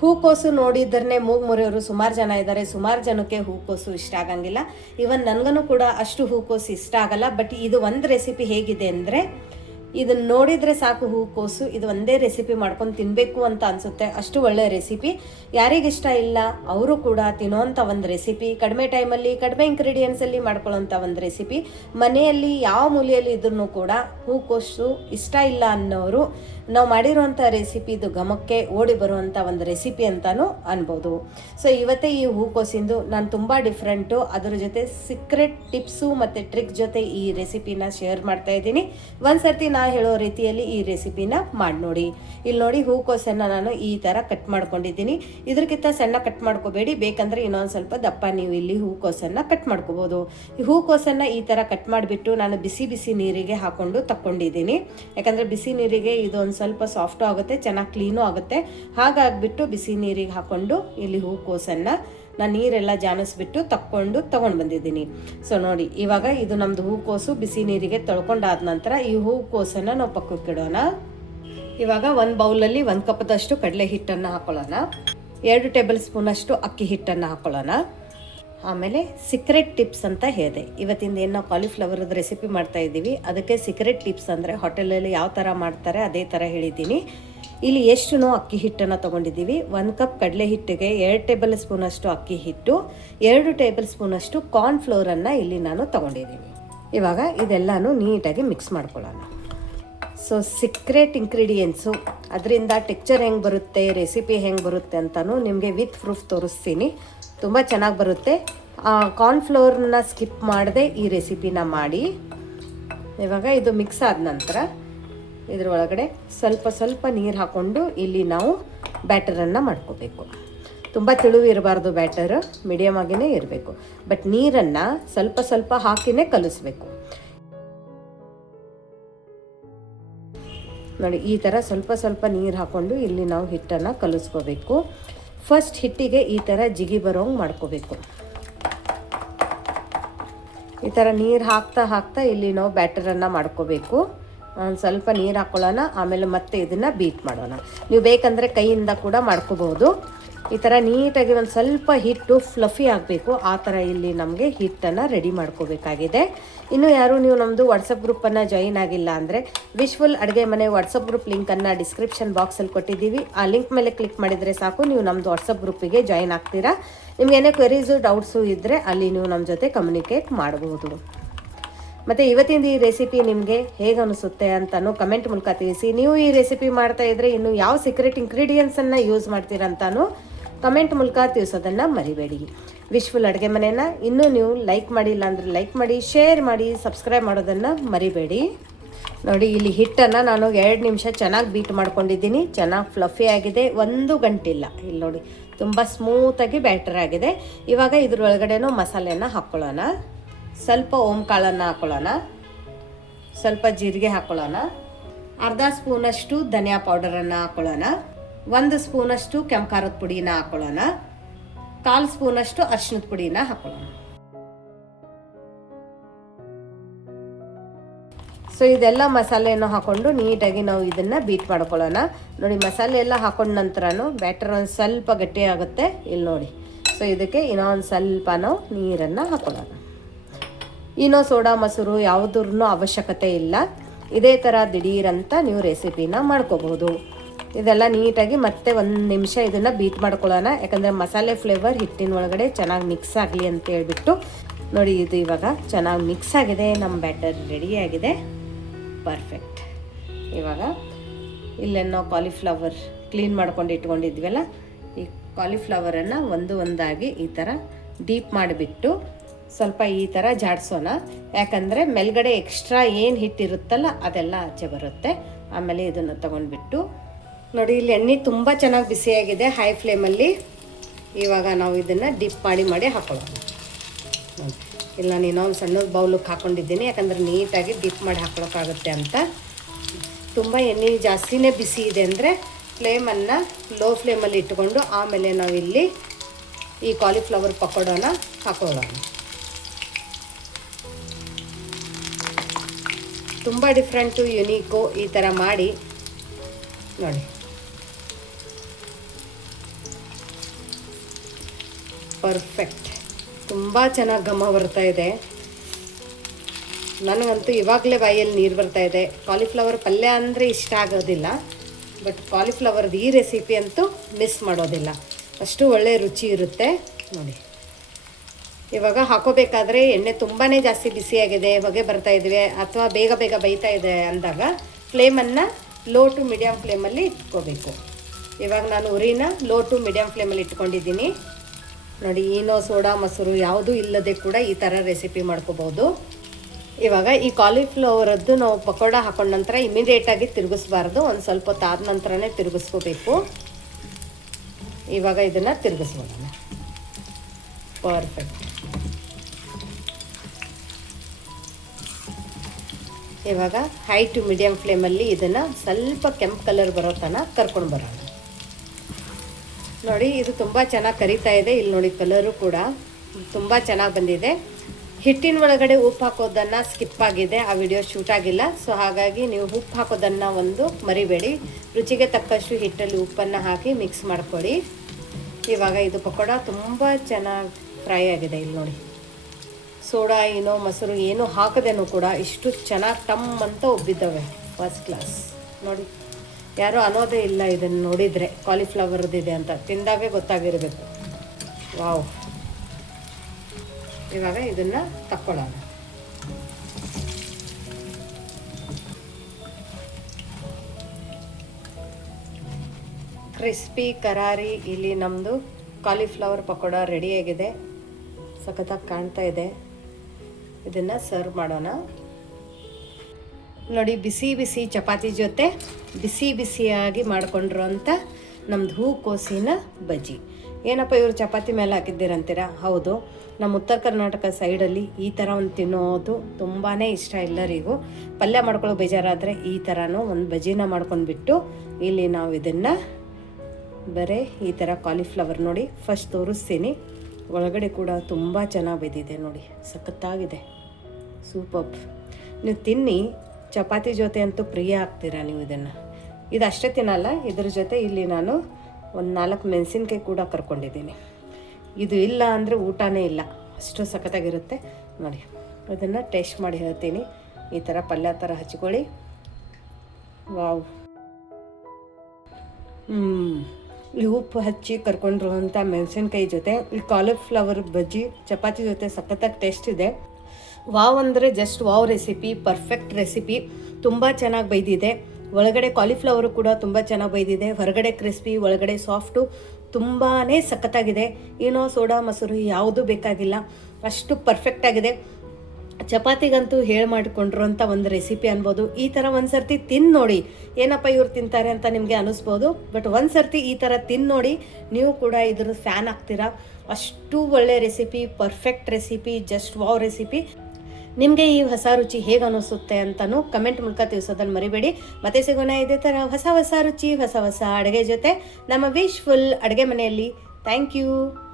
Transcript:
ಹೂಕೋಸು ನೋಡಿದ್ರೆ ಮೂಗು ಮುರಿಯೋರು ಸುಮಾರು ಜನ ಇದ್ದಾರೆ ಸುಮಾರು ಜನಕ್ಕೆ ಹೂಕೋಸು ಇಷ್ಟ ಆಗಂಗಿಲ್ಲ. ಇವನ್ ನನಗೂ ಕೂಡ ಅಷ್ಟು ಹೂಕೋಸು ಇಷ್ಟ ಆಗಲ್ಲ. ಬಟ್ ಇದು ಒಂದು ರೆಸಿಪಿ ಹೇಗಿದೆ ಅಂದರೆ ಇದನ್ನ ನೋಡಿದರೆ ಸಾಕು ಹೂಕೋಸು. ಇದು ಒಂದೇ ರೆಸಿಪಿ ಮಾಡ್ಕೊಂಡು ತಿನ್ನಬೇಕು ಅಂತ ಅನಿಸುತ್ತೆ. ಅಷ್ಟು ಒಳ್ಳೆ ರೆಸಿಪಿ. ಯಾರಿಗಿಷ್ಟ ಇಲ್ಲ, ಅವರು ಕೂಡ ತಿನ್ನೋಂಥ ಒಂದು ರೆಸಿಪಿ. ಕಡಿಮೆ ಟೈಮಲ್ಲಿ, ಕಡಿಮೆ ಇಂಗ್ರೀಡಿಯೆಂಟ್ಸಲ್ಲಿ ಮಾಡ್ಕೊಳ್ಳೋಂಥ ಒಂದು ರೆಸಿಪಿ. ಮನೆಯಲ್ಲಿ ಯಾವ ಮೂಲೆಯಲ್ಲಿ ಇದ್ರೂ ಕೂಡ ಹೂಕೋಸು ಇಷ್ಟ ಇಲ್ಲ ಅನ್ನೋರು ನಾವು ಮಾಡಿರುವಂಥ ರೆಸಿಪಿ ಇದು ಘಮಕ್ಕೆ ಓಡಿ ಬರುವಂಥ ಒಂದು ರೆಸಿಪಿ ಅಂತಲೂ ಅನ್ಬೋದು. ಸೊ ಇವತ್ತೇ ಈ ಹೂಕೋಸಿಂದು ನಾನು ತುಂಬ ಡಿಫ್ರೆಂಟು ಅದರ ಜೊತೆ ಸೀಕ್ರೆಟ್ ಟಿಪ್ಸು ಮತ್ತು ಟ್ರಿಕ್ ಜೊತೆ ಈ ರೆಸಿಪಿನ ಶೇರ್ ಮಾಡ್ತಾ ಇದ್ದೀನಿ. ಒಂದು ಸರ್ತಿ ನಾ ಹೇಳೋ ರೀತಿಯಲ್ಲಿ ಈ ರೆಸಿಪಿನ ಮಾಡಿ ನೋಡಿ. ಇಲ್ಲಿ ನೋಡಿ ಹೂಕೋಸನ್ನು ನಾನು ಈ ಥರ ಕಟ್ ಮಾಡ್ಕೊಂಡಿದ್ದೀನಿ. ಇದಕ್ಕಿಂತ ಸಣ್ಣ ಕಟ್ ಮಾಡ್ಕೋಬೇಡಿ, ಬೇಕಂದರೆ ಇನ್ನೊಂದು ಸ್ವಲ್ಪ ದಪ್ಪ ನೀವು ಇಲ್ಲಿ ಹೂಕೋಸನ್ನು ಕಟ್ ಮಾಡ್ಕೋಬೋದು. ಈ ಹೂಕೋಸನ್ನು ಈ ಥರ ಕಟ್ ಮಾಡಿಬಿಟ್ಟು ನಾನು ಬಿಸಿ ಬಿಸಿ ನೀರಿಗೆ ಹಾಕೊಂಡು ತಕ್ಕೊಂಡಿದ್ದೀನಿ ಯಾಕಂದರೆ ಬಿಸಿ ನೀರಿಗೆ ಇದೊಂದು ಸ್ವಲ್ಪ ಸಾಫ್ಟು ಆಗುತ್ತೆ, ಚೆನ್ನಾಗಿ ಕ್ಲೀನು ಆಗುತ್ತೆ. ಹಾಗಾಗ್ಬಿಟ್ಟು ಬಿಸಿ ನೀರಿಗೆ ಹಾಕ್ಕೊಂಡು ಇಲ್ಲಿ ಹೂಕೋಸನ್ನು ನಾನು ನೀರೆಲ್ಲ ಜಾನಿಸ್ಬಿಟ್ಟು ತಕ್ಕೊಂಡು ತೊಗೊಂಡು ಬಂದಿದ್ದೀನಿ. ಸೊ ನೋಡಿ, ಇವಾಗ ಇದು ನಮ್ಮದು ಹೂಕೋಸು ಬಿಸಿ ನೀರಿಗೆ ತೊಳ್ಕೊಂಡಾದ ನಂತರ ಈ ಹೂಕೋಸನ್ನು ನಾವು ಪಕ್ಕಕ್ಕೆ ಇಡೋಣ. ಇವಾಗ ಒಂದು ಬೌಲಲ್ಲಿ ಒಂದು ಕಪ್ದಷ್ಟು ಕಡಲೆ ಹಿಟ್ಟನ್ನು ಹಾಕೊಳ್ಳೋಣ. ಎರಡು ಟೇಬಲ್ ಸ್ಪೂನಷ್ಟು ಅಕ್ಕಿ ಹಿಟ್ಟನ್ನು ಹಾಕೊಳ್ಳೋಣ. ಆಮೇಲೆ ಸಿಕ್ರೆಟ್ ಟಿಪ್ಸ್ ಅಂತ ಹೇಳಿದೆ. ಇವತ್ತಿಂದ ಏನು ನಾವು ಕಾಲಿಫ್ಲವರ್ದು ರೆಸಿಪಿ ಮಾಡ್ತಾ ಇದ್ದೀವಿ. ಅದಕ್ಕೆ ಸಿಕ್ರೆಟ್ ಟಿಪ್ಸ್ ಅಂದರೆ ಹೋಟೆಲಲ್ಲಿ ಯಾವ ಥರ ಮಾಡ್ತಾರೆ ಅದೇ ಥರ ಹೇಳಿದ್ದೀನಿ. ಇಲ್ಲಿ ಎಷ್ಟು ಅಕ್ಕಿ ಹಿಟ್ಟನ್ನು ತೊಗೊಂಡಿದ್ದೀವಿ. ಒಂದು ಕಪ್ ಕಡಲೆ ಹಿಟ್ಟಿಗೆ ಎರಡು ಟೇಬಲ್ ಸ್ಪೂನಷ್ಟು ಅಕ್ಕಿ ಹಿಟ್ಟು, ಎರಡು ಟೇಬಲ್ ಸ್ಪೂನಷ್ಟು ಕಾರ್ನ್ ಫ್ಲೋರನ್ನು ಇಲ್ಲಿ ನಾನು ತೊಗೊಂಡಿದ್ದೀನಿ. ಇವಾಗ ಇದೆಲ್ಲನೂ ನೀಟಾಗಿ ಮಿಕ್ಸ್ ಮಾಡ್ಕೊಳ್ಳೋಣ. ಸೊ ಸಿಕ್ರೆಟ್ ಇಂಗ್ರೀಡಿಯೆಂಟ್ಸು ಅದರಿಂದ ಟೆಕ್ಚರ್ ಹೆಂಗೆ ಬರುತ್ತೆ ರೆಸಿಪಿ ಹೆಂಗೆ ಬರುತ್ತೆ ಅಂತಲೂ ನಿಮಗೆ ವಿತ್ ಪ್ರೂಫ್ ತೋರಿಸ್ತೀನಿ. ತುಂಬ ಚೆನ್ನಾಗಿ ಬರುತ್ತೆ. ಕಾರ್ನ್ಫ್ಲೋರ್ನ ಸ್ಕಿಪ್ ಮಾಡದೆ ಈ ರೆಸಿಪಿನ ಮಾಡಿ. ಇವಾಗ ಇದು ಮಿಕ್ಸ್ ಆದ ನಂತರ ಇದ್ರ ಒಳಗಡೆ ಸ್ವಲ್ಪ ಸ್ವಲ್ಪ ನೀರು ಹಾಕ್ಕೊಂಡು ಇಲ್ಲಿ ನಾವು ಬ್ಯಾಟರನ್ನು ಮಾಡ್ಕೋಬೇಕು. ತುಂಬ ತೆಳುವು ಇರಬಾರ್ದು ಬ್ಯಾಟರ್ ಮೀಡಿಯಮ್ ಆಗಿನೇ ಇರಬೇಕು. ಬಟ್ ನೀರನ್ನು ಸ್ವಲ್ಪ ಸ್ವಲ್ಪ ಹಾಕಿನೇ ಕಲಿಸ್ಬೇಕು. ನೋಡಿ, ಈ ಥರ ಸ್ವಲ್ಪ ಸ್ವಲ್ಪ ನೀರು ಹಾಕ್ಕೊಂಡು ಇಲ್ಲಿ ನಾವು ಹಿಟ್ಟನ್ನು ಕಲಿಸ್ಕೋಬೇಕು. ಫಸ್ಟ್ ಹಿಟ್ಟಿಗೆ ಈ ಥರ ಜಿಗಿ ಬರೋಂಗೆ ಮಾಡ್ಕೋಬೇಕು. ಈ ಥರ ನೀರು ಹಾಕ್ತಾ ಹಾಕ್ತಾ ಇಲ್ಲಿ ನಾವು ಬ್ಯಾಟರನ್ನು ಮಾಡ್ಕೋಬೇಕು. ಒಂದು ಸ್ವಲ್ಪ ನೀರು ಹಾಕ್ಕೊಳ್ಳೋಣ ಆಮೇಲೆ ಮತ್ತೆ ಇದನ್ನು ಬೀಟ್ ಮಾಡೋಣ. ನೀವು ಬೇಕಂದರೆ ಕೈಯಿಂದ ಕೂಡ ಮಾಡ್ಕೋಬೋದು. ಈ ಥರ ನೀಟಾಗಿ ಒಂದು ಸ್ವಲ್ಪ ಹಿಟ್ಟು ಫ್ಲಫಿ ಆಗಬೇಕು. ಆ ಥರ ಇಲ್ಲಿ ನಮಗೆ ಹಿಟ್ಟನ್ನು ರೆಡಿ ಮಾಡ್ಕೋಬೇಕಾಗಿದೆ. ಇನ್ನು ಯಾರು ನೀವು ನಮ್ಮದು ವಾಟ್ಸಪ್ ಗ್ರೂಪನ್ನು ಜಾಯಿನ್ ಆಗಿಲ್ಲ ಅಂದರೆ ವಿಶ್ವಲ್ ಅಡುಗೆ ಮನೆ ವಾಟ್ಸಪ್ ಗ್ರೂಪ್ ಲಿಂಕನ್ನು ಡಿಸ್ಕ್ರಿಪ್ಷನ್ ಬಾಕ್ಸಲ್ಲಿ ಕೊಟ್ಟಿದ್ದೀವಿ. ಆ ಲಿಂಕ್ ಮೇಲೆ ಕ್ಲಿಕ್ ಮಾಡಿದರೆ ಸಾಕು, ನೀವು ನಮ್ಮದು ವಾಟ್ಸಪ್ ಗ್ರೂಪಿಗೆ ಜಾಯಿನ್ ಆಗ್ತೀರಾ. ನಿಮ್ಗೆ ಕ್ವೆರೀಸು ಡೌಟ್ಸು ಇದ್ದರೆ ಅಲ್ಲಿ ನೀವು ನಮ್ಮ ಜೊತೆ ಕಮ್ಯುನಿಕೇಟ್ ಮಾಡಬಹುದು ಮತ್ತು ಇವತ್ತಿನ ಈ ರೆಸಿಪಿ ನಿಮಗೆ ಹೇಗೆ ಅನಿಸುತ್ತೆ ಅಂತಲೂ ಕಮೆಂಟ್ ಮೂಲಕ ತಿಳಿಸಿ. ನೀವು ಈ ರೆಸಿಪಿ ಮಾಡ್ತಾ ಇದ್ದರೆ ಇನ್ನು ಯಾವ ಸೀಕ್ರೆಟ್ ಇಂಗ್ರೀಡಿಯೆಂಟ್ಸನ್ನು ಯೂಸ್ ಮಾಡ್ತೀರಾ ಅಂತಾನು ಕಮೆಂಟ್ ಮೂಲಕ ತಿಳಿಸೋದನ್ನು ಮರಿಬೇಡಿ. ವಿಶ್ವಲ್ ಅಡುಗೆ ಮನೆಯನ್ನು ಇನ್ನೂ ನೀವು ಲೈಕ್ ಮಾಡಿಲ್ಲ ಅಂದರೆ ಲೈಕ್ ಮಾಡಿ, ಶೇರ್ ಮಾಡಿ, ಸಬ್ಸ್ಕ್ರೈಬ್ ಮಾಡೋದನ್ನು ಮರಿಬೇಡಿ. ನೋಡಿ, ಇಲ್ಲಿ ಹಿಟ್ಟನ್ನು ನಾನು ಎರಡು ನಿಮಿಷ ಚೆನ್ನಾಗಿ ಬೀಟ್ ಮಾಡ್ಕೊಂಡಿದ್ದೀನಿ. ಚೆನ್ನಾಗಿ ಫ್ಲಫಿ ಆಗಿದೆ. ಒಂದು ಗಂಟಿಲ್ಲ. ಇಲ್ಲಿ ನೋಡಿ, ತುಂಬ ಸ್ಮೂತಾಗಿ ಬ್ಯಾಟರ್ ಆಗಿದೆ. ಇವಾಗ ಇದ್ರ ಒಳಗಡೆನೂ ಮಸಾಲೆನ ಹಾಕ್ಕೊಳ್ಳೋಣ ಸ್ವಲ್ಪ ಓಮ್ ಕಾಳನ್ನು ಹಾಕ್ಕೊಳ್ಳೋಣ ಸ್ವಲ್ಪ ಜೀರಿಗೆ ಹಾಕ್ಕೊಳ್ಳೋಣ ಅರ್ಧ ಸ್ಪೂನಷ್ಟು ಧನಿಯಾ ಪೌಡರನ್ನು ಹಾಕ್ಕೊಳ್ಳೋಣ ಒಂದು ಸ್ಪೂನಷ್ಟು ಕೆಂಪು ಪುಡಿನ ಹಾಕೊಳ್ಳೋಣ. ಕಾಲು ಸ್ಪೂನಷ್ಟು ಅರಿಶಿನದ ಪುಡಿನ ಹಾಕೊಳ್ಳೋಣ. ಸೊ ಇದೆಲ್ಲ ಮಸಾಲೆಯನ್ನು ಹಾಕೊಂಡು ನೀಟಾಗಿ ನಾವು ಇದನ್ನು ಬೀಟ್ ಮಾಡ್ಕೊಳ್ಳೋಣ. ನೋಡಿ, ಮಸಾಲೆ ಎಲ್ಲ ಹಾಕೊಂಡ ನಂತರನೂ ಬ್ಯಾಟರ್ ಒಂದು ಸ್ವಲ್ಪ ಗಟ್ಟಿಯಾಗುತ್ತೆ ಇಲ್ಲಿ ನೋಡಿ. ಸೊ ಇದಕ್ಕೆ ಇನ್ನೊಂದು ಸ್ವಲ್ಪ ನಾವು ನೀರನ್ನು ಹಾಕೊಳ್ಳೋಣ. ಇನ್ನೂ ಸೋಡಾ ಮೊಸರು ಯಾವುದ್ರೂ ಅವಶ್ಯಕತೆ ಇಲ್ಲ. ಇದೇ ಥರ ದಿಢೀರಂತ ನೀವು ರೆಸಿಪಿನ ಮಾಡ್ಕೋಬಹುದು. ಇದೆಲ್ಲ ನೀಟಾಗಿ ಮತ್ತೆ ಒಂದು ನಿಮಿಷ ಇದನ್ನು ಬೀಟ್ ಮಾಡ್ಕೊಳ್ಳೋಣ. ಯಾಕಂದರೆ ಮಸಾಲೆ ಫ್ಲೇವರ್ ಹಿಟ್ಟಿನ ಒಳಗಡೆ ಚೆನ್ನಾಗಿ ಮಿಕ್ಸ್ ಆಗಲಿ ಅಂತ ಹೇಳ್ಬಿಟ್ಟು ನೋಡಿ ಇದು ಇವಾಗ ಚೆನ್ನಾಗಿ ಮಿಕ್ಸ್ ಆಗಿದೆ. ನಮ್ಮ ಬ್ಯಾಟರ್ ರೆಡಿಯಾಗಿದೆ ಪರ್ಫೆಕ್ಟ್ ಇವಾಗ ಇಲ್ಲೇನು ನಾವು ಕಾಲಿಫ್ಲವರ್ ಕ್ಲೀನ್ ಮಾಡ್ಕೊಂಡು ಇಟ್ಕೊಂಡಿದ್ವಲ್ಲ, ಈ ಕಾಲಿಫ್ಲವರನ್ನು ಒಂದು ಒಂದಾಗಿ ಈ ಥರ ಡೀಪ್ ಮಾಡಿಬಿಟ್ಟು ಸ್ವಲ್ಪ ಈ ಥರ ಜಾಡಿಸೋಣ. ಯಾಕಂದರೆ ಮೇಲ್ಗಡೆ ಎಕ್ಸ್ಟ್ರಾ ಏನು ಹಿಟ್ಟಿರುತ್ತಲ್ಲ ಅದೆಲ್ಲ ಆಚೆ ಬರುತ್ತೆ. ಆಮೇಲೆ ಇದನ್ನು ತಗೊಂಡ್ಬಿಟ್ಟು ನೋಡಿ, ಇಲ್ಲಿ ಎಣ್ಣೆ ತುಂಬ ಚೆನ್ನಾಗಿ ಬಿಸಿಯಾಗಿದೆ ಹೈ ಫ್ಲೇಮಲ್ಲಿ ಇವಾಗ ನಾವು ಇದನ್ನು ಡಿಪ್ ಮಾಡಿ ಮಾಡಿ ಹಾಕೊಳ್ಳೋಣ. ಇಲ್ಲಿ, ನಾನು ಇನ್ನೊಂದು ಸಣ್ಣದ ಬೌಲಕ್ಕೆ ಹಾಕ್ಕೊಂಡಿದ್ದೀನಿ ಯಾಕಂದರೆ ನೀಟಾಗಿ ಡಿಪ್ ಮಾಡಿ ಹಾಕ್ಕೊಳಕ್ಕಾಗುತ್ತೆ ಅಂತ. ತುಂಬ ಎಣ್ಣೆ ಜಾಸ್ತಿನೇ ಬಿಸಿ ಇದೆ ಅಂದರೆ ಫ್ಲೇಮನ್ನು ಲೋ ಫ್ಲೇಮಲ್ಲಿ ಇಟ್ಕೊಂಡು ಆಮೇಲೆ ನಾವು ಇಲ್ಲಿ ಈ ಕಾಲಿಫ್ಲವರ್ ಪಕೋಡನ ಹಾಕೊಳ್ಳೋಣ. ತುಂಬ ಡಿಫ್ರೆಂಟು ಯುನೀಕು ಈ ಥರ ಮಾಡಿ. ನೋಡಿ. ಪರ್ಫೆಕ್ಟ್ ತುಂಬ ಚೆನ್ನಾಗಿ ಘಮ ಬರ್ತಾ ಇದೆ. ನನಗಂತೂ ಇವಾಗಲೇ ಬಾಯಲ್ಲಿ ನೀರು ಬರ್ತಾ ಇದೆ. ಕಾಲಿಫ್ಲವರ್ ಪಲ್ಯ ಅಂದರೆ ಇಷ್ಟ ಆಗೋದಿಲ್ಲ. ಬಟ್ ಕಾಲಿಫ್ಲವರ್ದು ಈ ರೆಸಿಪಿ ಅಂತೂ ಮಿಸ್ ಮಾಡೋದಿಲ್ಲ. ಅಷ್ಟು ಒಳ್ಳೆ ರುಚಿ ಇರುತ್ತೆ. ನೋಡಿ. ಇವಾಗ ಹಾಕೋಬೇಕಾದ್ರೆ ಎಣ್ಣೆ ತುಂಬಾ ಜಾಸ್ತಿ ಬಿಸಿಯಾಗಿದೆ ಹೊಗೆ ಬರ್ತಾ ಇದ್ವಿ, ಅಥವಾ ಬೇಗ ಬೇಗ ಬೈತಾ ಇದೆ ಅಂದಾಗ ಫ್ಲೇಮನ್ನು ಲೋ ಟು ಮೀಡಿಯಮ್ ಫ್ಲೇಮಲ್ಲಿ ಇಟ್ಕೋಬೇಕು. ಇವಾಗ ನಾನು ಉರಿನ ಲೋ ಟು ಮೀಡಿಯಮ್ ಫ್ಲೇಮಲ್ಲಿ ಇಟ್ಕೊಂಡಿದ್ದೀನಿ. ನೋಡಿ ಏನೋ ಸೋಡಾ ಮೊಸರು ಯಾವುದೂ ಇಲ್ಲದೆ ಕೂಡ ಈ ಥರ ರೆಸಿಪಿ ಮಾಡ್ಕೋಬೋದು ಇವಾಗ ಈ ಕಾಲಿಫ್ಲವರದ್ದು ನಾವು ಪಕೋಡ ಹಾಕೊಂಡ ನಂತರ ಇಮಿಡಿಯೇಟಾಗಿ ತಿರುಗಿಸ್ಬಾರ್ದು. ಒಂದು ಸ್ವಲ್ಪ ಹೊತ್ತು ಆದ ನಂತರನೇ ತಿರುಗಿಸ್ಕೋಬೇಕು. ಇವಾಗ ಇದನ್ನು ತಿರುಗಿಸ್ಬೋದಲ್ಲ. ಪರ್ಫೆಕ್ಟ್ ಇವಾಗ ಹೈ ಟು ಮೀಡಿಯಮ್ ಫ್ಲೇಮಲ್ಲಿ ಇದನ್ನು ಸ್ವಲ್ಪ ಕೆಂಪು ಕಲರ್ ಬರೋ ತನಕ ಕರ್ಕೊಂಡು ಬರೋಣ. ನೋಡಿ, ಇದು ತುಂಬ ಚೆನ್ನಾಗಿ ಕರಿತಾ ಇದೆ. ಇಲ್ಲಿ ನೋಡಿ, ಕಲರು ಕೂಡ ತುಂಬ ಚೆನ್ನಾಗಿ ಬಂದಿದೆ. ಹಿಟ್ಟಿನ ಒಳಗಡೆ ಉಪ್ಪು ಹಾಕೋದನ್ನು ಸ್ಕಿಪ್ ಆಗಿದೆ. ಆ ವಿಡಿಯೋ ಶೂಟ್ ಆಗಿಲ್ಲ. ಸೊ, ಹಾಗಾಗಿ ನೀವು ಉಪ್ಪು ಹಾಕೋದನ್ನು ಒಂದು ಮರಿಬೇಡಿ. ರುಚಿಗೆ ತಕ್ಕಷ್ಟು ಹಿಟ್ಟಲ್ಲಿ ಉಪ್ಪನ್ನು ಹಾಕಿ ಮಿಕ್ಸ್ ಮಾಡ್ಕೊಳ್ಳಿ. ಇವಾಗ ಇದು ಪಕೋಡ ತುಂಬ ಚೆನ್ನಾಗಿ ಫ್ರೈ ಆಗಿದೆ ಇಲ್ಲಿ ನೋಡಿ. ಸೋಡಾ ಏನೋ, ಮೊಸರು ಏನೂ ಹಾಕದೇನೂ ಕೂಡ ಇಷ್ಟು ಚೆನ್ನಾಗಿ ಟಮ್ ಅಂತ ಒಬ್ಬಿದ್ದಾವೆ ಫಸ್ಟ್ ಕ್ಲಾಸ್ ನೋಡಿ. ಯಾರೂ ಅನ್ನೋದೇ ಇಲ್ಲ ಇದನ್ನು ನೋಡಿದರೆ. ಕಾಲಿಫ್ಲವರ್ದಿದೆ ಅಂತ. ತಿಂದಾಗೆ ಗೊತ್ತಾಗಿರಬೇಕು. ವಾವ್. ಇವಾಗ ಇದನ್ನು ತಕ್ಕೊಳ್ಳೋಣ. ಕ್ರಿಸ್ಪಿ ಕರಾರಿ ಇಲ್ಲಿ ನಮ್ಮದು ಕಾಲಿಫ್ಲವರ್ ಪಕೋಡ ರೆಡಿಯಾಗಿದೆ ಸಖತ್ತಾಗಿ ಕಾಣ್ತಾ ಇದೆ. ಇದನ್ನು ಸರ್ವ್ ಮಾಡೋಣ. ನೋಡಿ, ಬಿಸಿ ಬಿಸಿ ಚಪಾತಿ ಜೊತೆ ಬಿಸಿ ಬಿಸಿಯಾಗಿ ಮಾಡಿಕೊಂಡಿರುವಂಥ ನಮ್ದು ಹೂಕೋಸಿನ ಬಜ್ಜಿ. ಏನಪ್ಪ ಇವರು ಚಪಾತಿ ಮೇಲೆ ಹಾಕಿದ್ದೀರಂತೀರಾ? ಹೌದು, ನಮ್ಮ ಉತ್ತರ ಕರ್ನಾಟಕ ಸೈಡಲ್ಲಿ ಈ ಥರ ಒಂದು ತಿನ್ನೋದು ತುಂಬಾ ಇಷ್ಟ ಎಲ್ಲರಿಗೂ. ಪಲ್ಯ ಮಾಡ್ಕೊಳ್ಳೋ ಬೇಜಾರಾದರೆ ಈ ಥರನೂ ಒಂದು ಬಜ್ಜಿನ ಮಾಡ್ಕೊಂಡ್ಬಿಟ್ಟು ಇಲ್ಲಿ ನಾವು ಇದನ್ನು ಬರೇ ಈ ಥರ ಕಾಲಿಫ್ಲವರ್ ನೋಡಿ ಫಸ್ಟ್ ತೋರಿಸ್ತೀನಿ. ಒಳಗಡೆ ಕೂಡ ತುಂಬ ಚೆನ್ನಾಗಿ ಬಿದ್ದಿದೆ ನೋಡಿ, ಸಖತ್ತಾಗಿದೆ. ಸೂಪರ್. ನೀವು ತಿನ್ನಿ ಚಪಾತಿ ಜೊತೆ ಅಂತೂ ಪ್ರಿಯ ಆಗ್ತೀರಾ ನೀವು ಇದನ್ನು? ಇದು ಅಷ್ಟೇ ತಿನ್ನಲ್ಲ, ಇದ್ರ ಜೊತೆ ಇಲ್ಲಿ ನಾನು ಒಂದು ನಾಲ್ಕು ಮೆಣಸಿನ್ಕಾಯಿ ಕೂಡ ಕರ್ಕೊಂಡಿದ್ದೀನಿ. ಇದು ಇಲ್ಲ ಅಂದರೆ ಊಟನೇ ಇಲ್ಲ. ಅಷ್ಟು ಸಖತ್ತಾಗಿರುತ್ತೆ. ನೋಡಿ, ಅದನ್ನು ಟೇಸ್ಟ್ ಮಾಡಿ ಹೇಳ್ತೀನಿ. ಈ ಥರ ಪಲ್ಯ ಥರ ಹಚ್ಕೊಳ್ಳಿ. ವಾವ್. ಈ ಉಪ್ಪು ಹಚ್ಚಿ ಕರ್ಕೊಂಡಿರುವಂಥ ಮೆಣಸಿನ್ಕಾಯಿ ಜೊತೆ, ಈ ಕಾಲಿಫ್ಲವರ್ ಬಜ್ಜಿ, ಚಪಾತಿ ಜೊತೆ ಸಖತ್ತಾಗಿ ಟೇಸ್ಟ್ ಇದೆ. ವಾವ್ ಅಂದರೆ just wow recipe perfect recipe ತುಂಬ ಚೆನ್ನಾಗಿ ಬೈದಿದೆ. ಒಳಗಡೆ ಕಾಲಿಫ್ಲವರು ಕೂಡ ತುಂಬ ಚೆನ್ನಾಗಿ ಬೈದಿದೆ. ಹೊರಗಡೆ ಕ್ರಿಸ್ಪಿ ಒಳಗಡೆ ಸಾಫ್ಟು ತುಂಬಾ ಸಖತ್ತಾಗಿದೆ. ಏನೋ ಸೋಡಾ ಮೊಸರು ಯಾವುದೂ ಬೇಕಾಗಿಲ್ಲ. ಅಷ್ಟು ಪರ್ಫೆಕ್ಟಾಗಿದೆ ಚಪಾತಿಗಂತೂ ಹೇಳಿ ಮಾಡಿಕೊಂಡಿರೋಂಥ ಒಂದು ರೆಸಿಪಿ ಅನ್ಬೋದು. ಈ ಥರ ಒಂದು ಸರ್ತಿ ತಿಂದು ನೋಡಿ. ಏನಪ್ಪ ಇವ್ರು ತಿಂತಾರೆ ಅಂತ ನಿಮಗೆ ಅನಿಸ್ಬೋದು. ಬಟ್ ಒಂದು ಸರ್ತಿ ಈ ಥರ ತಿಂದು ನೋಡಿ, ನೀವು ಕೂಡ ಇದ್ರ ಫ್ಯಾನ್ ಆಗ್ತೀರಾ. ಅಷ್ಟು ಒಳ್ಳೆ recipe perfect recipe just wow recipe ನಿಮಗೆ ಈ ಹೊಸ ರುಚಿ ಹೇಗೆ ಅನಿಸುತ್ತೆ ಅಂತಲೂ ಕಮೆಂಟ್ ಮೂಲಕ ತಿಳಿಸೋದನ್ನು ಮರಿಬೇಡಿ. ಮತ್ತೆ ಸಿಗೋಣ ಇದೇ ಥರ ಹೊಸ ಹೊಸ ರುಚಿ, ಹೊಸ ಹೊಸ ಅಡುಗೆ ಜೊತೆ ನಮ್ಮ ವಿಶ್ ಫುಲ್ ಅಡುಗೆ ಮನೆಯಲ್ಲಿ. Thank you